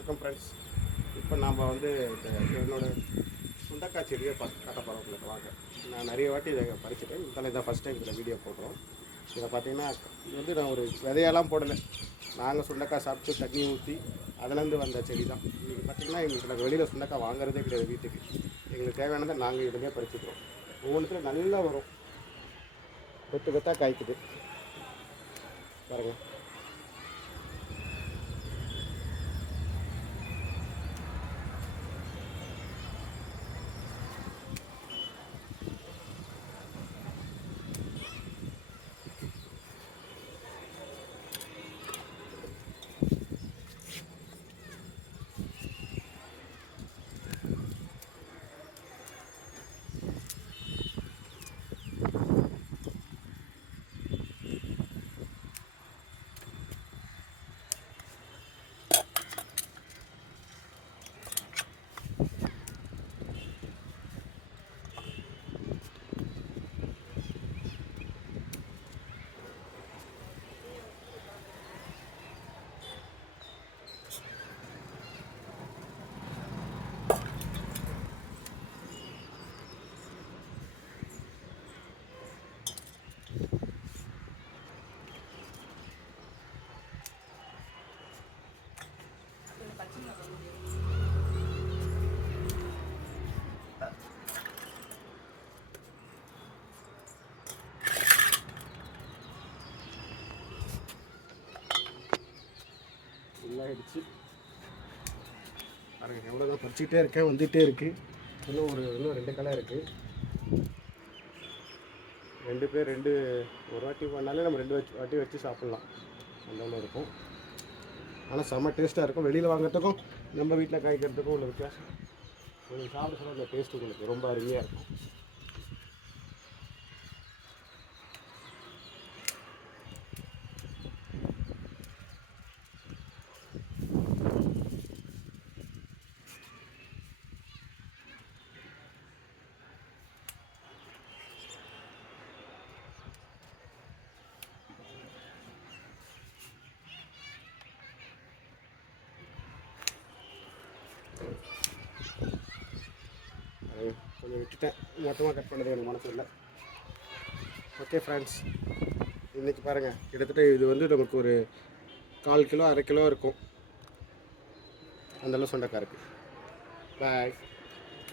வணக்கம் ஃப்ரெண்ட்ஸ். இப்போ நாம் வந்து என்னோட சுண்டக்காய் செடியை காட்ட போகிறோம் உங்களுக்கு. வாங்க, நான் நிறைய வாட்டி இதை பறிச்சுட்டேன். இதில் தான் ஃபஸ்ட் டைம் இதில் வீடியோ போடுறோம். இதை பார்த்தீங்கன்னா இது வந்து நான் ஒரு விதையெல்லாம் போடலை. நாங்கள் சுண்டக்காய் சாப்பிட்டு தண்ணி ஊற்றி அதுலேருந்து வந்த செடி தான். இன்றைக்கி பார்த்திங்கன்னா எங்களுக்கு நாங்கள் வெளியில் சுண்டக்காய் வாங்குறதே கிடையாது. வீட்டுக்கு எங்களுக்கு தேவையானதை நாங்கள் இதுலேயே பறிச்சுக்கிறோம். ஒவ்வொன்றுத்துல நல்லா வரும், வெட்டு வெத்தாக காய்க்குது பாருங்கள். ஆகிடுச்சு பாருங்கள். எவ்வளோதான் பறிச்சுக்கிட்டே இருக்கேன், வந்துகிட்டே இருக்குது. இன்னும் 2 களை இருக்குது. 2 பேர் ஒரு வாட்டி பண்ணாலே நம்ம 2 வாட்டி வச்சு சாப்பிட்லாம். அந்த இருக்கும். ஆனால் செம்ம டேஸ்ட்டாக இருக்கும். வெளியில் வாங்கிறதுக்கும் நம்ம வீட்டில் காய்க்கிறதுக்கும் உள்ள வித்தியாசம். உங்களுக்கு சாப்பிட சொல்ல அந்த டேஸ்ட் உங்களுக்கு ரொம்ப அருமையாக இருக்கும். கொஞ்சம் விட்டுட்டேன், மொத்தமாக கட் பண்ணது எனக்கு மனசு இல்லை. ஓகே ஃப்ரெண்ட்ஸ், இன்றைக்கி பாருங்கள், கிட்டத்தட்ட இது வந்து நமக்கு ஒரு 1/4 கிலோ 1/2 கிலோ இருக்கும். அந்தளவு சுண்டைக்காய் இருக்குது. பாய்.